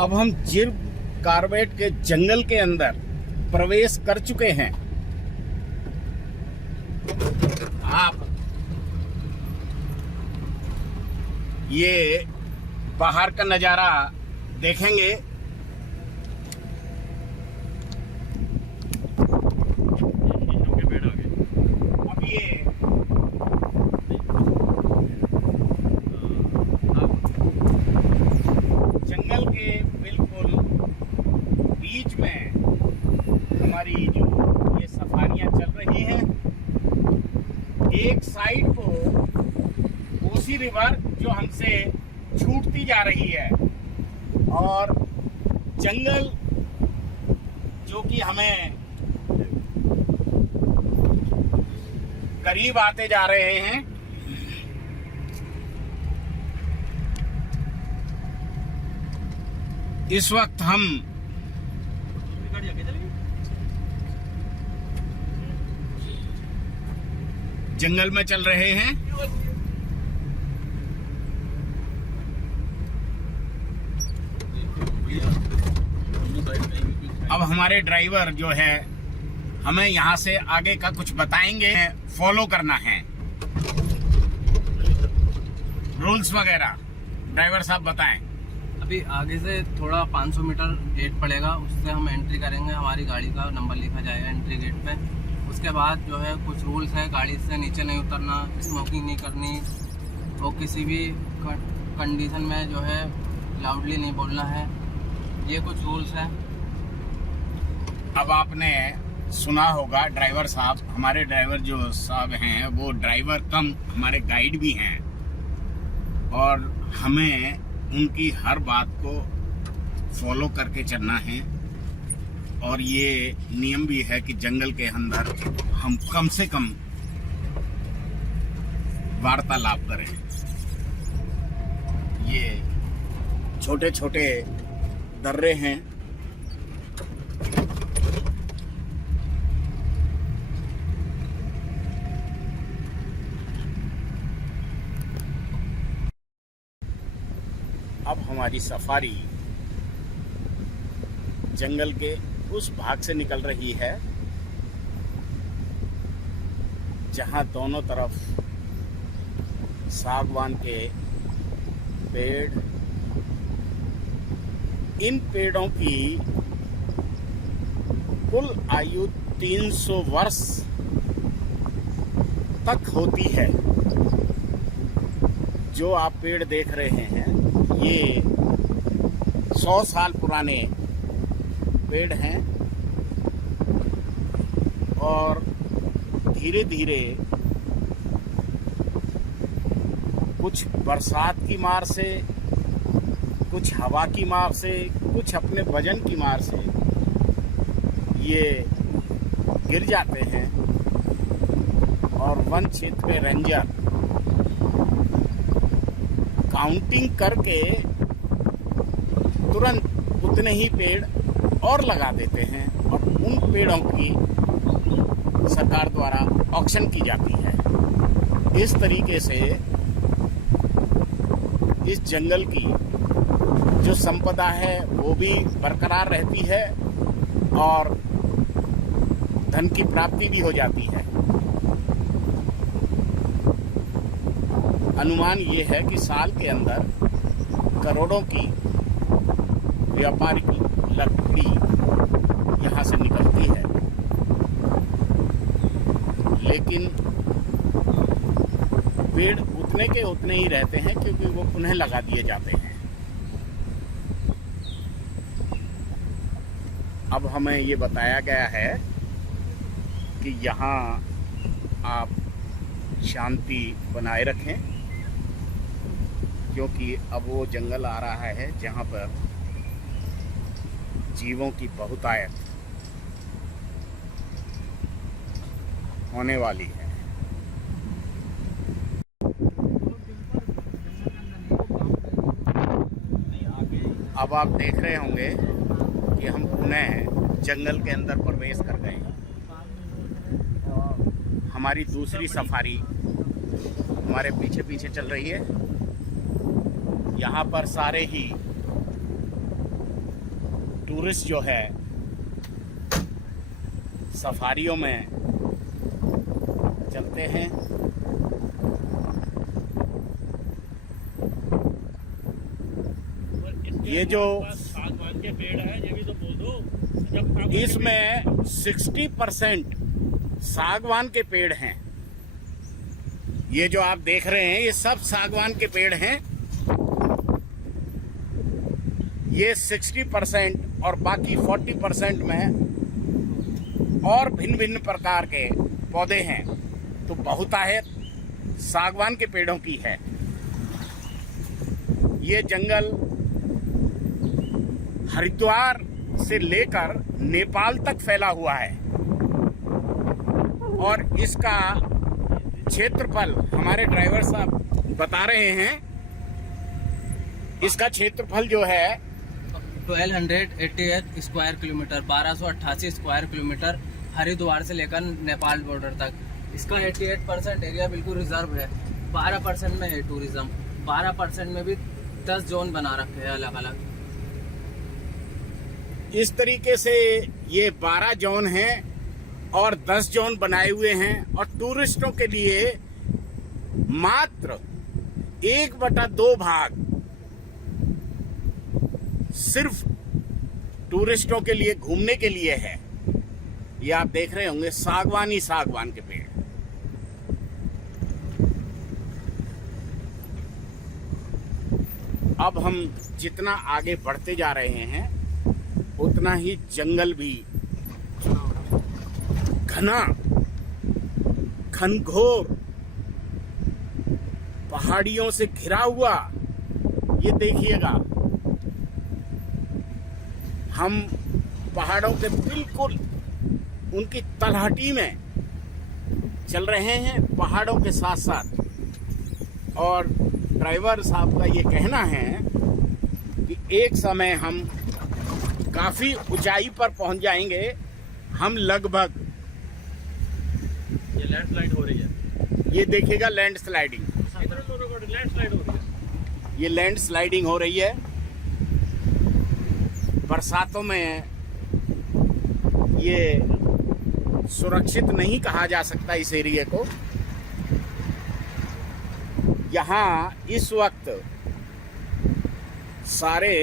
अब हम जिर कार्बेट के जंगल के अंदर प्रवेश कर चुके हैं। आप ये बाहर का नजारा देखेंगे। अब ये जंगल के बिल्कुल बीच में हमारी जो ये सफारियां चल रही हैं। एक साइड को कोसी रिवर जो हमसे छूटती जा रही है और जंगल जो कि हमें करीब आते जा रहे हैं। इस वक्त हम जंगल में चल रहे हैं। अब हमारे ड्राइवर जो है हमें यहाँ से आगे का कुछ बताएंगे, फॉलो करना है रूल्स वगैरह। ड्राइवर साहब बताएं। अभी आगे से थोड़ा 500 मीटर गेट पड़ेगा, उससे हम एंट्री करेंगे। हमारी गाड़ी का नंबर लिखा जाएगा एंट्री गेट पे। उसके बाद जो है कुछ रूल्स है, गाड़ी से नीचे नहीं उतरना, स्मोकिंग नहीं करनी और किसी भी कंडीशन में जो है लाउडली नहीं बोलना है। ये कुछ रूल्स है। अब आपने सुना होगा ड्राइवर साहब, हमारे ड्राइवर जो साहब हैं वो ड्राइवर कम हमारे गाइड भी हैं और हमें उनकी हर बात को फॉलो करके चलना है। और ये नियम भी है कि जंगल के अंदर हम कम से कम वार्तालाप करें। ये छोटे छोटे दर्रे हैं। अब हमारी सफारी जंगल के उस भाग से निकल रही है जहां दोनों तरफ सागवान के पेड़। इन पेड़ों की कुल आयु 300 वर्ष तक होती है। जो आप पेड़ देख रहे हैं ये 100 साल पुराने पेड़ हैं और धीरे धीरे कुछ बरसात की मार से, कुछ हवा की मार से, कुछ अपने वजन की मार से ये गिर जाते हैं और वन क्षेत्र के रेंजर काउंटिंग करके तुरंत उतने ही पेड़ और लगा देते हैं और उन पेड़ों की सरकार द्वारा ऑक्शन की जाती है। इस तरीके से इस जंगल की जो संपदा है वो भी बरकरार रहती है और धन की प्राप्ति भी हो जाती है। अनुमान ये है कि साल के अंदर करोड़ों की व्यापारिक लकड़ी यहाँ से निकलती है, लेकिन पेड़ उतने के उतने ही रहते हैं क्योंकि वो पुनः लगा दिए जाते हैं। अब हमें ये बताया गया है कि यहाँ आप शांति बनाए रखें क्योंकि अब वो जंगल आ रहा है जहाँ पर जीवों की बहुतायत होने वाली है। अब आप देख रहे होंगे कि हम पुनः जंगल के अंदर प्रवेश कर गए हैं। हमारी दूसरी सफारी हमारे पीछे पीछे चल रही है। यहाँ पर सारे ही टूरिस्ट जो है सफारियों में चलते हैं। ये जो सागवान के पेड़ है, ये भी तो बोल दो। जब इसमें 60% सागवान के पेड़ हैं। ये जो आप देख रहे हैं ये सब सागवान के पेड़ हैं। ये 60% और बाकी 40% में और भिन्न भिन्न प्रकार के पौधे हैं। तो बहुतायत सागवान के पेड़ों की है। ये जंगल हरिद्वार से लेकर नेपाल तक फैला हुआ है और इसका क्षेत्रफल हमारे ड्राइवर साहब बता रहे हैं। इसका क्षेत्रफल जो है 1288 square kilometre, 1288 square kilometre, Haridwar से लेकर नेपाल बॉर्डर तक। इसका 88% एरिया बिल्कुल रिजर्व है। 12% में है टूरिज्म, 12% में भी 10 जोन बना रखे हैं अलग अलग। इस तरीके से ये 12 जोन हैं और 10 जोन बनाए हुए हैं और टूरिस्टों के लिए मात्र 1/2 भाग सिर्फ टूरिस्टों के लिए घूमने के लिए है। ये आप देख रहे होंगे सागवान ही सागवान के पेड़। अब हम जितना आगे बढ़ते जा रहे हैं उतना ही जंगल भी घना घनघोर पहाड़ियों से घिरा हुआ। ये देखिएगा, हम पहाड़ों के बिल्कुल उनकी तलहटी में चल रहे हैं पहाड़ों के साथ साथ। और ड्राइवर साहब का ये कहना है कि एक समय हम काफी ऊंचाई पर पहुंच जाएंगे। हम लगभग, ये लैंडस्लाइड हो रही है। ये देखिएगा लैंडस्लाइडिंग, लैंडस्लाइड हो रही है। ये लैंडस्लाइडिंग हो रही है। बरसातों में ये सुरक्षित नहीं कहा जा सकता इस एरिया को। यहाँ इस वक्त सारे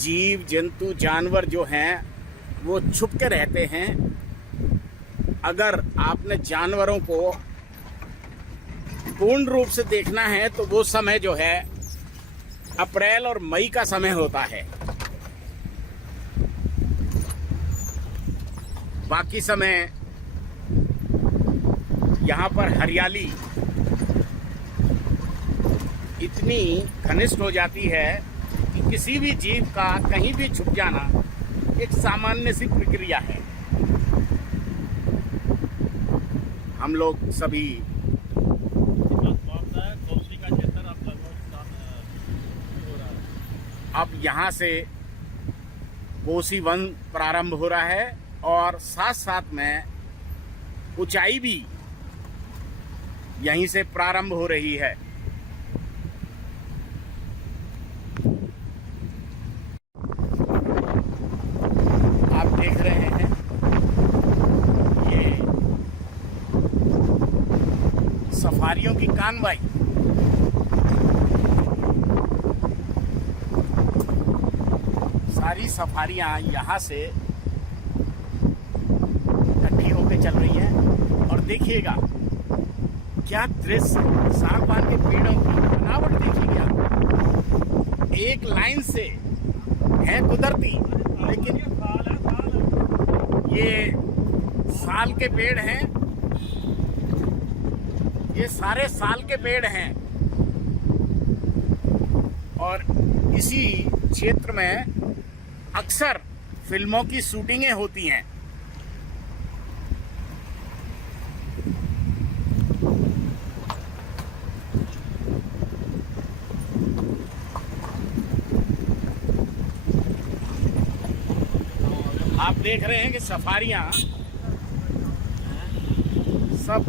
जीव जंतु जानवर जो हैं वो छुप के रहते हैं। अगर आपने जानवरों को पूर्ण रूप से देखना है तो वो समय जो है अप्रैल और मई का समय होता है। बाकी समय यहाँ पर हरियाली इतनी घनिष्ठ हो जाती है कि किसी भी जीव का कहीं भी छुप जाना एक सामान्य सी प्रक्रिया है। हम लोग सभी अब यहाँ से कोसी वन प्रारंभ हो रहा है और साथ साथ में ऊंचाई भी यहीं से प्रारंभ हो रही है। आप देख रहे हैं ये सफारियों की कानवाई। सारी सफारियां यहाँ से इकट्ठी होकर चल रही हैं और देखिएगा क्या दृश्य, सागवान के पेड़ों की बनावट देखिए आप। एक लाइन से है कुदरती, लेकिन ये साल के पेड़ हैं। ये सारे साल के पेड़ हैं और इसी क्षेत्र में अक्सर फिल्मों की शूटिंगें होती हैं। आप देख रहे हैं कि सफारियां सब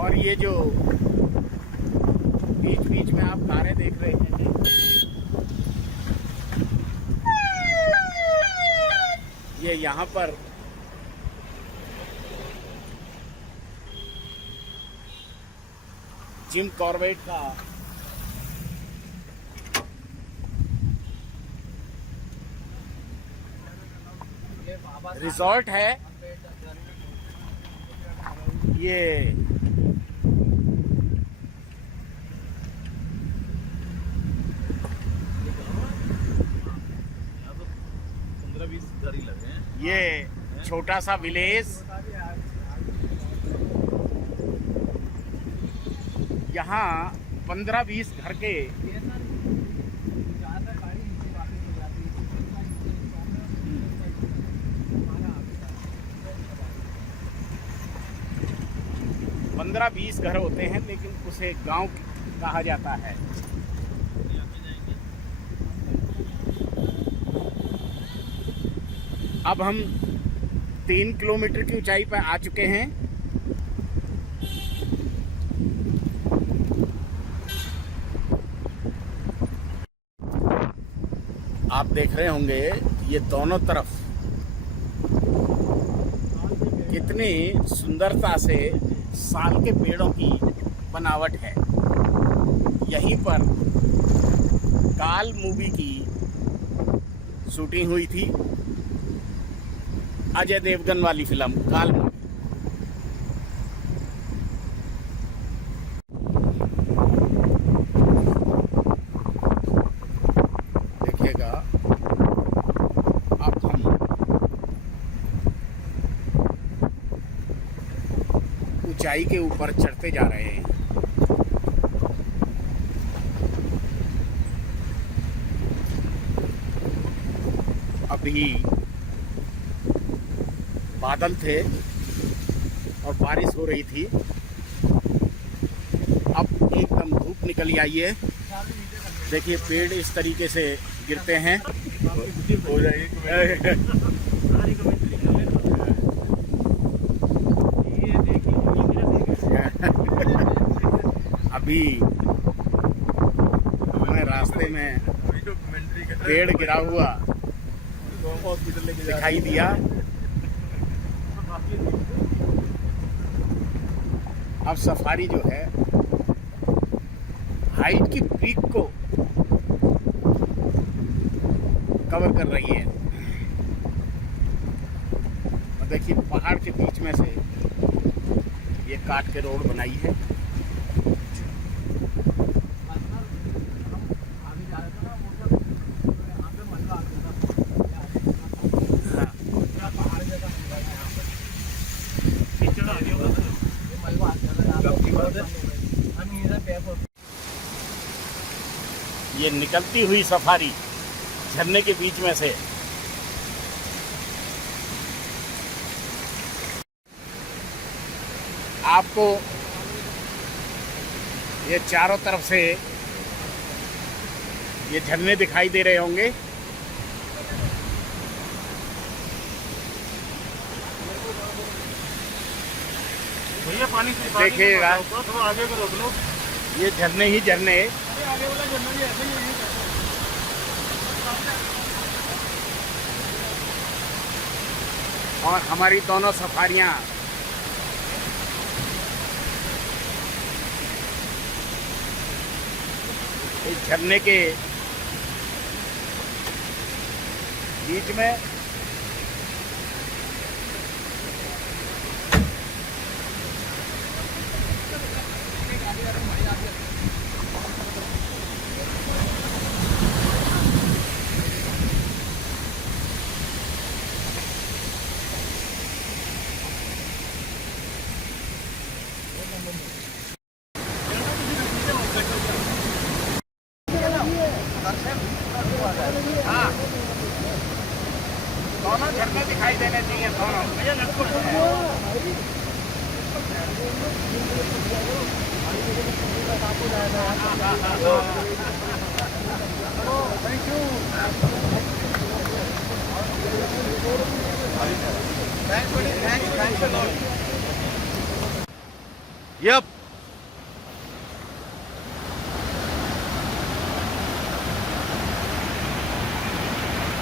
और ये जो बीच बीच में आप कारें देख रहे हैं, ये यहाँ पर जिम कॉर्बेट का रिजॉर्ट है। ये छोटा सा विलेज, यहाँ 15-20 घर के पंद्रह 20 घर होते हैं, लेकिन उसे गांव कहा जाता है। अब हम 3 किलोमीटर की ऊंचाई पर आ चुके हैं। आप देख रहे होंगे ये दोनों तरफ कितनी सुंदरता से साल के पेड़ों की बनावट है। यहीं पर काल मूवी की शूटिंग हुई थी, अजय देवगन वाली फिल्म काल मूवी। देखिएगा, अब हम ऊंचाई के ऊपर चढ़ते जा रहे हैं। अभी बादल थे और बारिश हो रही थी, अब एकदम धूप निकल आई है। देखिए पेड़ इस तरीके से गिरते हैं। हो जाएगी अभी हमें रास्ते में पेड़ गिरा हुआ दिखाई दिया। अब सफारी जो है हाइट की पीक को कवर कर रही है। और देखिए पहाड़ के बीच में से ये काट के रोड बनाई है। ये निकलती हुई सफारी झरने के बीच में से आपको ये चारों तरफ से ये झरने दिखाई दे रहे होंगे। भैया पानी देखिएगा, थोड़ा आगे को रोक लो। ये झरने ही झरने। आगे वाला झरना भी ऐसे ही है। और हमारी दोनों सफारियां इस झरने के बीच में। हाँ, दोनों झरने दिखाई देने चाहिए, दोनों। यप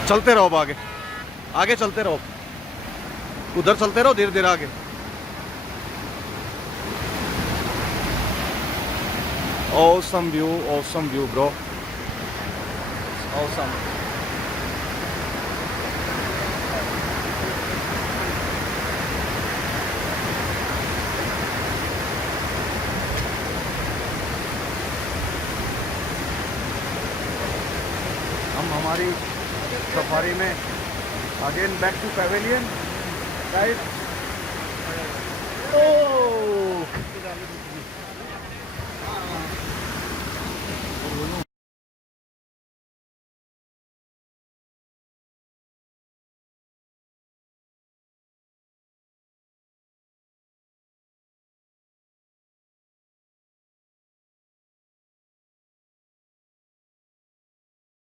चलते रहो अब आगे, आगे चलते रहो, उधर चलते रहो धीरे धीरे आगे। Awesome view bro, awesome। हम हमारी सफारी में again back to pavilion right. Oh